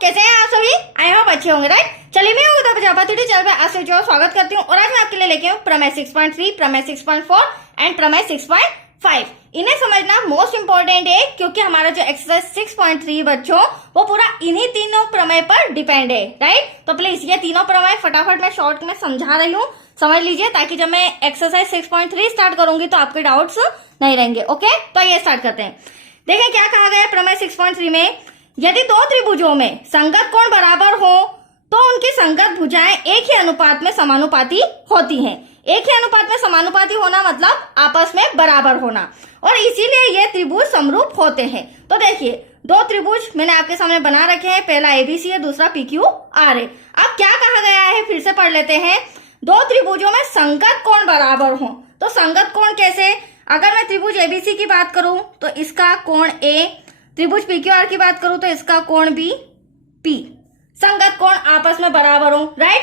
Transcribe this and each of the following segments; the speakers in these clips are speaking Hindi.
कैसे हैं आप सभी? आई होप अच्छे होंगे, राइट। चलिए मैं हूं प्रजापति चैनल पे आप सभी को स्वागत करती हूँ और आज मैं आपके लिए लेके हूँ प्रमेय 6.3, प्रमेय 6.4 एंड प्रमेय 6.5। इन्हें समझना मोस्ट इंपॉर्टेंट है क्योंकि हमारा जो एक्सरसाइज 6.3 बच्चों वो पूरा इन्हीं तीनों प्रमेय पर डिपेंड है, राइट। तो प्लीज ये तीनों प्रमेय फटाफट मैं शॉर्ट में समझा रही हूँ, समझ लीजिए ताकि जब मैं एक्सरसाइज 6.3 स्टार्ट करूंगी तो आपके डाउट्स नहीं रहेंगे। ओके, तो ये स्टार्ट करते हैं। देखें क्या कहा गया है प्रमेय 6.3 में, यदि दो त्रिभुजों में संगत कोण बराबर हो तो उनकी संगत भुजाएं एक ही अनुपात में समानुपाती होती हैं। एक ही अनुपात में समानुपाती होना मतलब आपस में बराबर होना, और इसीलिए ये त्रिभुज समरूप होते हैं। तो देखिए दो त्रिभुज मैंने आपके सामने बना रखे हैं, पहला एबीसी है, दूसरा पीक्यू आर है। अब क्या कहा गया है फिर से पढ़ लेते हैं। दो त्रिभुजों में संगत कोण बराबर हो, तो संगत कोण कैसे? अगर मैं त्रिभुज एबीसी की बात करूं तो इसका कोण ए, त्रिभुज पीक्यूआर की बात करूं तो इसका कोण बी, पी। संगत कोण आपस में बराबर हो, राइट।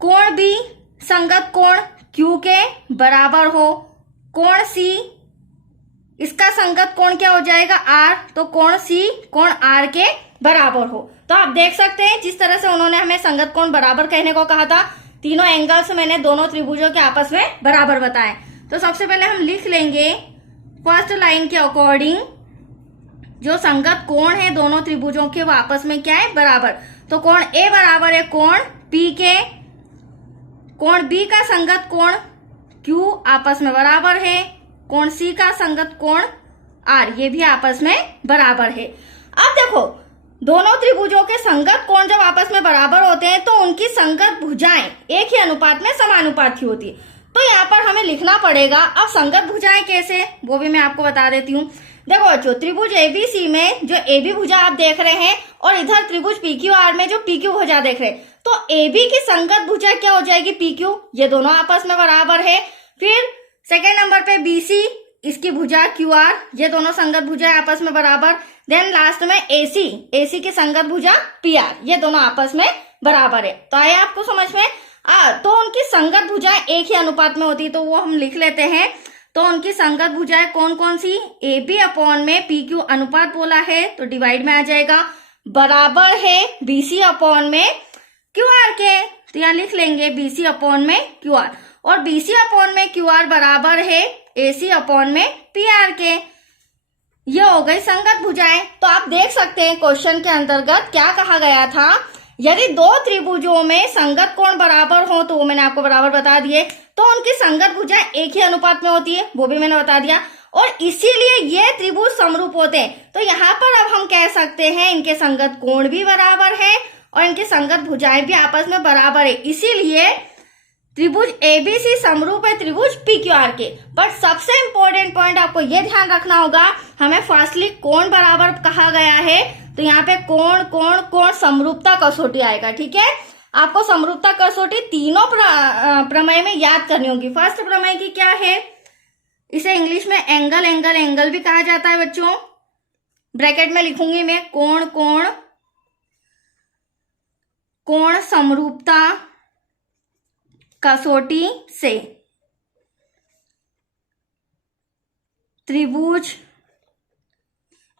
कोण बी संगत कोण क्यू के बराबर हो, कोण सी इसका संगत कोण क्या हो जाएगा आर, तो कोण सी कोण आर के बराबर हो। तो आप देख सकते हैं जिस तरह से उन्होंने हमें संगत कोण बराबर कहने को कहा था, तीनों एंगल्स मैंने दोनों त्रिभुजों के आपस में बराबर बताए। तो सबसे पहले हम लिख लेंगे फर्स्ट लाइन के अकॉर्डिंग जो संगत कोण है दोनों त्रिभुजों के वो आपस में क्या है, बराबर। तो कोण ए बराबर है कोण पी के, कोण बी का संगत कोण क्यू आपस में बराबर है, कोण सी का संगत कोण आर ये भी आपस में बराबर है। अब देखो दोनों त्रिभुजों के संगत कोण जब आपस में बराबर होते हैं तो उनकी संगत भुजाएं एक ही अनुपात में समानुपाती होती है। तो यहाँ पर हमें लिखना पड़ेगा। अब संगत भुजाएं कैसे, वो भी मैं आपको बता देती हूँ। देखो बच्चों त्रिभुज एबीसी में जो एबी भुजा आप देख रहे हैं और इधर त्रिभुज पीक्यूआर में जो पीक्यू भुजा देख रहे हैं, तो एबी की संगत भुजा क्या हो जाएगी, पीक्यू। ये दोनों आपस में बराबर है। फिर सेकेंड नंबर पे बीसी इसकी भुजा क्यूआर, ये दोनों संगत भुजा आपस में बराबर। देन लास्ट में एसी, एसी की संगत भुजा पीआर, ये दोनों आपस में बराबर है। तो आया आपको समझ में? तो उनकी संगत भुजाएं एक ही अनुपात में होती है, तो वो हम लिख लेते हैं। तो उनकी संगत भुजाएं कौन कौन सी, ए बी अपॉन में पी क्यू अनुपात बोला है तो डिवाइड में आ जाएगा, बराबर है बी सी अपॉन में क्यू आर के, तो यहाँ लिख लेंगे बी सी अपॉन में क्यू आर, और बी सी अपॉन में क्यू आर बराबर है ए सी अपॉन में पी आर के। ये हो गई संगत भुजाएं। तो आप देख सकते हैं क्वेश्चन के अंतर्गत क्या कहा गया था, यदि दो त्रिभुजों में संगत कोण बराबर हो, तो वो मैंने आपको बराबर बता दिए, तो उनकी संगत भुजाएं एक ही अनुपात में होती है, वो भी मैंने बता दिया, और इसीलिए ये त्रिभुज समरूप होते हैं। तो यहाँ पर अब हम कह सकते हैं इनके संगत कोण भी बराबर है और इनकी संगत भुजाएं भी आपस में बराबर है, इसीलिए त्रिभुज एबीसी समरूप है त्रिभुज पीक्यूआर के। बट सबसे इंपॉर्टेंट पॉइंट आपको ये ध्यान रखना होगा, हमें फर्स्टली कोण बराबर कहा गया है, तो यहाँ पे कोण कोण कोण समरूपता कसौटी आएगा, ठीक है। आपको समरूपता कसौटी तीनों प्रमेय में याद करनी होगी। फर्स्ट प्रमेय की क्या है, इसे इंग्लिश में एंगल एंगल एंगल भी कहा जाता है बच्चों। ब्रैकेट में लिखूंगी मैं कोण कोण कोण समरूपता कसौटी से त्रिभुज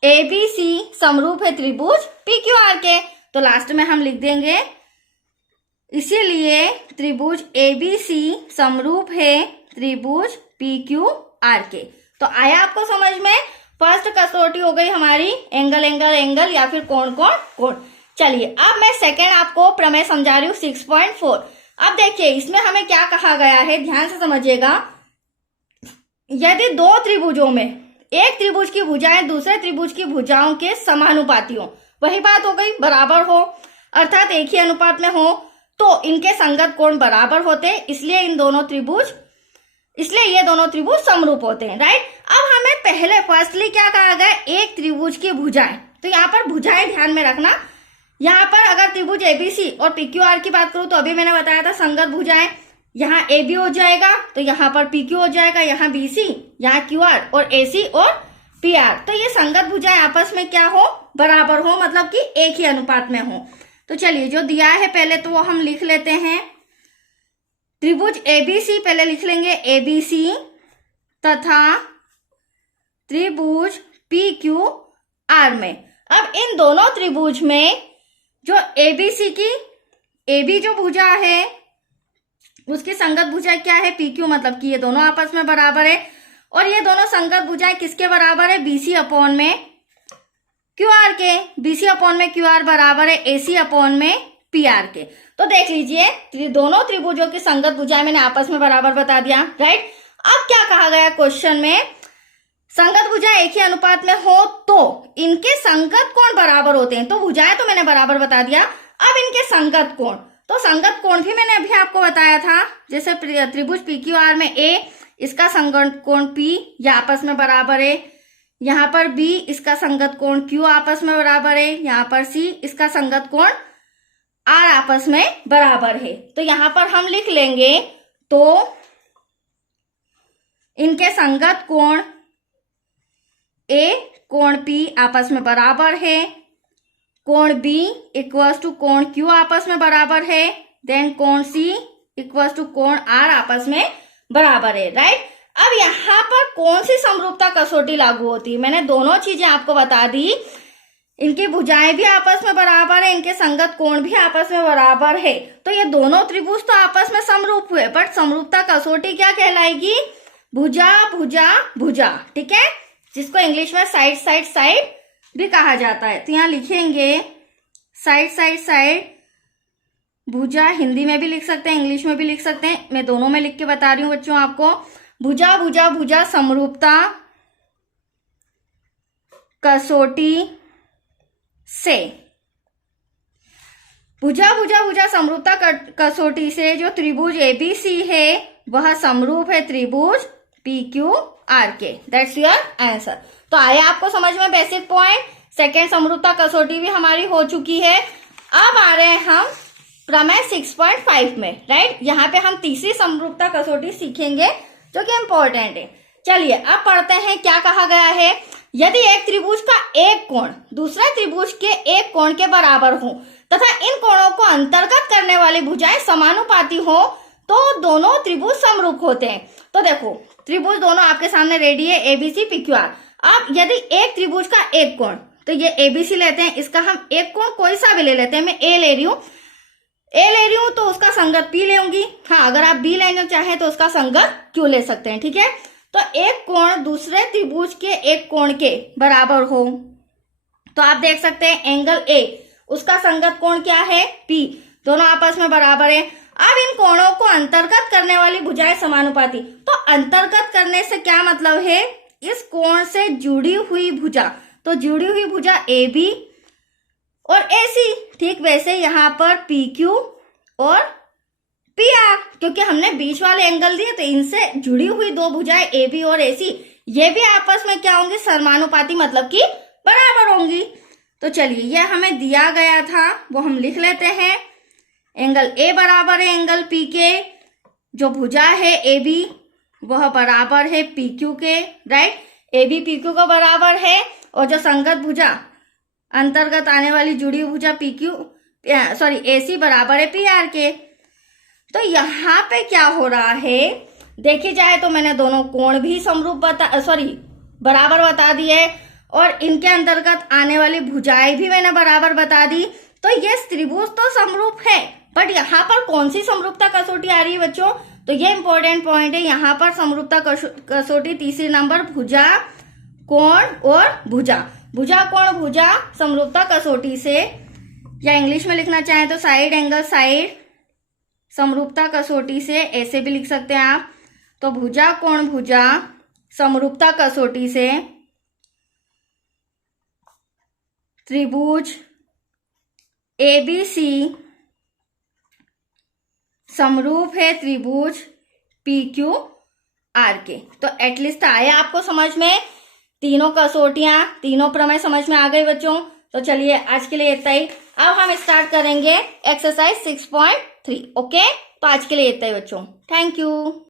एबीसी समरूप है त्रिभुज पीक्यूआर के। तो लास्ट में हम लिख देंगे इसीलिए त्रिभुज एबीसी समरूप है त्रिभुज पीक्यूआर के। तो आया आपको समझ में? फर्स्ट कसौटी हो गई हमारी एंगल एंगल एंगल या फिर कोण कोण कोण। चलिए अब मैं सेकेंड आपको प्रमेय समझा रही हूँ 6.4। अब देखिए इसमें हमें क्या कहा गया है, ध्यान से समझिएगा। यदि दो त्रिभुजों में एक त्रिभुज की भुजाएं दूसरे त्रिभुज की भुजाओं के समानुपाती हो, वही बात हो गई, बराबर हो अर्थात एक ही अनुपात में हो, तो इनके संगत कोण बराबर होते हैं, इसलिए ये दोनों त्रिभुज समरूप होते हैं, राइट। अब हमें पहले फर्स्टली क्या कहा गया, एक त्रिभुज की भुजाएं, तो यहाँ पर भुजाएं ध्यान में रखना। यहाँ पर अगर त्रिभुज एबीसी और पीक्यूआर की बात करूं तो अभी मैंने बताया था संगत भुजाएं, यहाँ AB हो जाएगा तो यहाँ पर PQ हो जाएगा, यहाँ BC, यहाँ QR और AC और PR। तो ये संगत भुजाएं आपस में क्या हो, बराबर हो, मतलब कि एक ही अनुपात में हो। तो चलिए जो दिया है पहले तो वो हम लिख लेते हैं। त्रिभुज ABC पहले लिख लेंगे ABC तथा त्रिभुज PQR में। अब इन दोनों त्रिभुज में जो एबीसी की AB जो भुजा है उसकी संगत भुजा क्या है, PQ, मतलब कि ये दोनों आपस में बराबर है। और ये दोनों संगत भुजाएं किसके बराबर है, BC अपॉन में QR के। BC अपॉन में QR बराबर है AC अपॉन में PR के। तो देख लीजिए दोनों त्रिभुजों की संगत भुजाएं मैंने आपस में बराबर बता दिया, राइट। अब क्या कहा गया क्वेश्चन में, संगत भुजाएं एक ही अनुपात में हो तो इनके संगत कोण बराबर होते हैं। तो भुजाएं तो मैंने बराबर बता दिया, अब इनके संगत कोण, तो संगत कोण भी मैंने अभी आपको बताया था। जैसे त्रिभुज PQR में A, इसका संगत कोण P, ये आपस में बराबर है। यहाँ पर B, इसका संगत कोण Q आपस में बराबर है। यहाँ पर C, इसका संगत कोण R आपस में बराबर है। तो यहाँ पर हम लिख लेंगे, तो इनके संगत कोण A कोण P आपस में बराबर है, कोण B इक्वल्स टू कोण Q आपस में बराबर है, देन कोण C इक्वल्स टू कोण R आपस में बराबर है, राइट। अब यहाँ पर कौन सी समरूपता कसौटी लागू होती है, मैंने दोनों चीजें आपको बता दी। इनकी भुजाएं भी आपस में बराबर है, इनके संगत कोण भी आपस में बराबर है। तो ये दोनों त्रिभुज तो आपस में समरूप हुए, बट समरूपता कसौटी क्या कहलाएगी, भुजा भुजा भुजा, ठीक है, जिसको इंग्लिश में साइड साइड साइड भी कहा जाता है। तो यहाँ लिखेंगे साइड साइड साइड भुजा, हिंदी में भी लिख सकते हैं, इंग्लिश में भी लिख सकते हैं, मैं दोनों में लिख के बता रही हूँ बच्चों आपको। भुजा भुजा भुजा समरूपता कसौटी से, भुजा भुजा भुजा समरूपता कसौटी से जो त्रिभुज ABC है वह समरूप है त्रिभुज PQR के। That's your answer. तो आया आपको समझ में बेसिक पॉइंट। सेकेंड समरूपता कसौटी भी हमारी हो चुकी है। अब आ रहे हैं हम प्रमेय 6.5 में, राइट। यहाँ पे हम तीसरी समरूपता कसौटी सीखेंगे जो कि इंपॉर्टेंट है। चलिए अब पढ़ते हैं क्या कहा गया है। यदि एक त्रिभुज का एक कोण दूसरे त्रिभुज के एक कोण के बराबर हो तथा इन कोणों को अंतर्गत करने वाली भुजाएं समानुपाती हो तो दोनों त्रिभुज समरूप होते हैं। तो देखो त्रिभुज दोनों आपके सामने रेडी है, ABC PQR। अब यदि एक त्रिभुज का एक कोण, तो ये ABC लेते हैं, इसका हम एक कोण कोई सा भी ले लेते हैं, मैं A ले रही हूँ तो उसका संगत P लेंगी। हाँ, अगर आप B लेना चाहें तो उसका संगत Q ले सकते हैं, ठीक है। तो एक कोण दूसरे त्रिभुज के एक कोण के बराबर हो तो आप देख सकते हैं एंगल A, उसका संगत कोण क्या है P, दोनों आपस में बराबर है। अब इन कोणों को अंतर्गत करने वाली भुजाएं समानुपाती। तो अंतर्गत करने से क्या मतलब है, इस कोण से जुड़ी हुई भुजा, तो जुड़ी हुई भुजा AB और AC, ठीक वैसे यहाँ पर PQ और PR, क्योंकि हमने बीच वाले एंगल दिए तो इनसे जुड़ी हुई दो भुजाएं AB और AC ये भी आपस में क्या होंगी, समानुपाती, मतलब कि बराबर होंगी। तो चलिए ये हमें दिया गया था वो हम लिख लेते हैं। एंगल A बराबर है एंगल P के, जो भुजा है AB वह बराबर है PQ के, राइट। AB PQ का बराबर है और जो संगत भुजा अंतर्गत आने वाली जुड़ी भुजा AC बराबर है PR के। तो यहाँ पे क्या हो रहा है, देखी जाए तो मैंने दोनों कोण भी बराबर बता दिए और इनके अंतर्गत आने वाली भुजाएं भी मैंने बराबर बता दी। तो ये त्रिभुज तो समरूप है, बट यहाँ पर कौन सी समरूपता कसौटी आ रही है बच्चों, तो ये इंपॉर्टेंट पॉइंट है। यहाँ पर समरूपता कसौटी तीसरी नंबर भुजा कोण और भुजा, भुजा कोण भुजा समरूपता कसौटी से, या इंग्लिश में लिखना चाहें तो साइड एंगल साइड समरूपता कसौटी से, ऐसे भी लिख सकते हैं आप। तो भुजा कोण भुजा समरूपता कसौटी से त्रिभुज ABC समरूप है त्रिभुज PQR के। तो एटलीस्ट आया आपको समझ में, तीनों कसौटियां तीनों प्रमेय समझ में आ गई बच्चों। तो चलिए आज के लिए इतना ही। अब हम स्टार्ट करेंगे एक्सरसाइज 6.3। ओके, तो आज के लिए इतना ही बच्चों। Thank you.